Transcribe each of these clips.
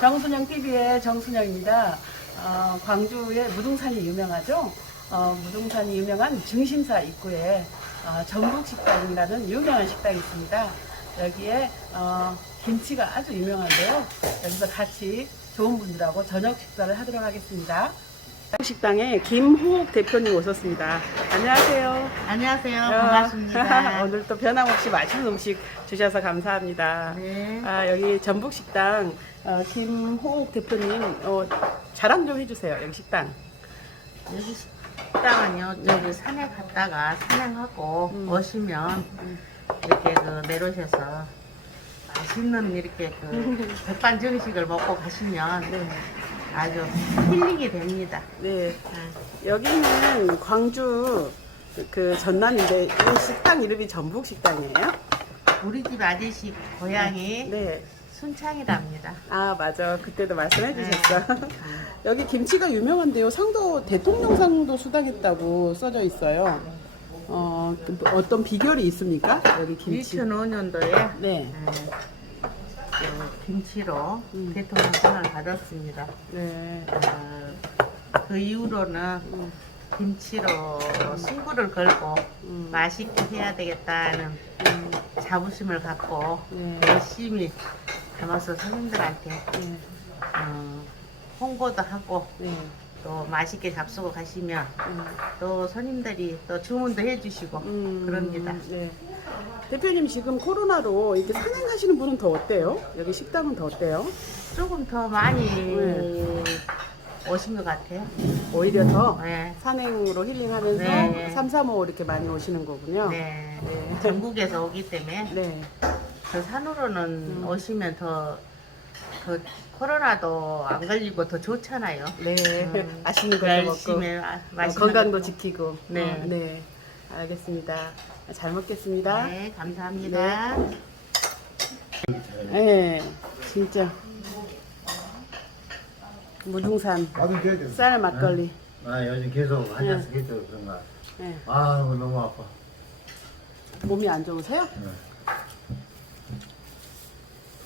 정순영 TV의 정순영입니다. 어, 광주의 무등산이 유명하죠. 어, 무등산이 유명한 중심사 입구에 어, 전북식당이라는 유명한 식당이 있습니다. 여기에 어, 김치가 아주 유명한데요. 여기서 같이 좋은 분들하고 저녁 식사를 하도록 하겠습니다. 식당에 김호옥 대표님 오셨습니다. 안녕하세요. 안녕하세요. 어, 반갑습니다. 오늘 또 변함없이 맛있는 음식 주셔서 감사합니다. 네. 아, 여기 전북식당 어, 김호옥 대표님 어, 자랑 좀 해주세요. 여기 식당. 여기 식당은요, 저기 산에 갔다가 산행하고 음. 오시면 이렇게 그 내려오셔서 맛있는 이렇게 그 백반 정식을 먹고 가시면 네. 아주 힐링이 됩니다. 네. 아, 여기는 광주 그 전남인데 이 식당 이름이 전북 식당이에요? 우리 집 아저씨 고향이 네. 순창이랍니다. 아 맞아. 그때도 말씀해 네. 주셨어. 여기 김치가 유명한데요. 상도 대통령 상도 수당했다고 써져 있어요. 어, 그 어떤 비결이 있습니까? 여기 김치. 2005년도에 네. 김치로 음. 대통령 상을 받았습니다. 네. 어, 그 이후로는 음. 김치로 승부를 걸고 음. 맛있게 해야 되겠다는 음, 자부심을 갖고 네. 열심히 담아서 손님들한테 네. 어, 홍보도 하고 네. 또 맛있게 잡수고 가시면 음. 또 손님들이 또 주문도 해주시고 음, 그럽니다. 네. 대표님 지금 코로나로 이렇게 산행하시는 분은 더 어때요? 여기 식당은 더 어때요? 조금 더 많이 네. 오신 것 같아요. 오히려 더 네. 산행으로 힐링하면서 네. 삼삼오오 이렇게 많이 오시는 거군요. 네. 네. 전국에서 오기 때문에 네. 저 산으로는 음. 오시면 더, 더 코로나도 안 걸리고 더 좋잖아요. 네. 음, 맛있는 것도 열심히 먹고 아, 어, 맛있는 건강도 것도 지키고. 네. 어, 네. 알겠습니다. 잘 먹겠습니다. 네, 감사합니다. 네. 진짜. 무등산 나도 줘야 돼. 쌀 막걸리. 아 요즘 계속 앉아서 계속 그런가. 네. 아 너무 아파. 몸이 안 좋으세요?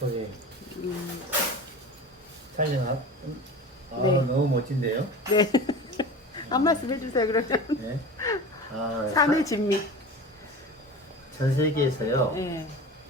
소리 음, 촬영. 아 네. 너무 멋진데요. 네. 한 말씀 해주세요, 그러면. 네. 아, 산의 진미. 사- 전 세계에서요 네.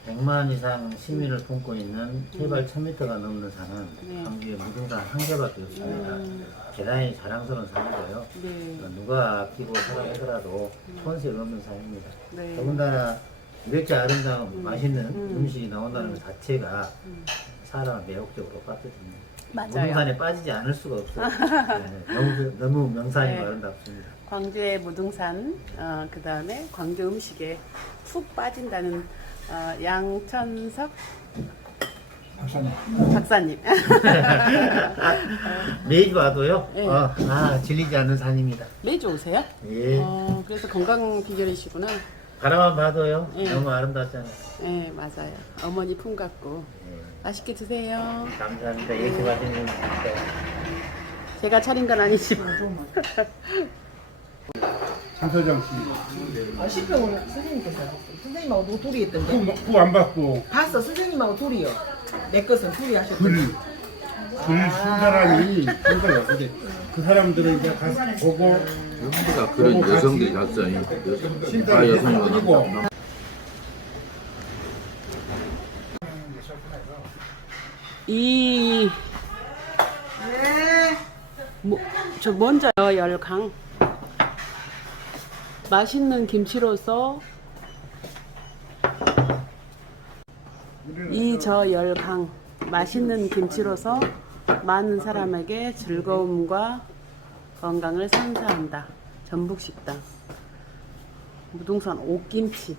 100만 이상 시민을 품고 있는 해발 1000m가 넘는 산은 네. 광주의 무등산 한 개밖에 없습니다. 음, 대단히 자랑스러운 산이고요. 네. 누가 아끼고 사랑하더라도 손색 없는 산입니다. 네. 더군다나 이렇게 아름다운 음. 맛있는 음. 음. 식이 나온다는 음. 것 자체가 음. 사람을 매혹적으로 빠뜨립니다. 맞아요. 무등산에 빠지지 않을 수가 없어요. 네, 너무 너무 명산이 네. 아름답습니다. 광주의 무등산, 어, 그 다음에 광주 음식에 푹 빠진다는 어, 양천석 박사님. 매주 와도요. 네. 어, 아 질리지 않는 산입니다. 매주 오세요? 예. 어, 그래서 건강 비결이시구나. 바라만 봐도요. 네. 너무 아름답잖아요. 네, 맞아요. 어머니 품 같고. 예. 맛있게 드세요. 감사합니다. 이렇게 맛있는 진짜. 제가 차린 건 아니지만. 장서정 씨. 아, 실평을 선생님께서 선생님하고 노 둘이 했던데 그안 받고 봤어 선생님하고 둘이요 내 것은 둘이 글, 하셨던데 글쓴 사람이 한 거예요. 근데 그 사람들을 이제 가서 보고 그런 여성들이 작성이 여성, 다 신사를 그리고 남자. 이, 뭐, 저 먼저 열강. 맛있는 김치로서 이 저 열강 맛있는 김치로서 많은 사람에게 즐거움과 건강을 선사한다. 전북식당 무등산 옥김치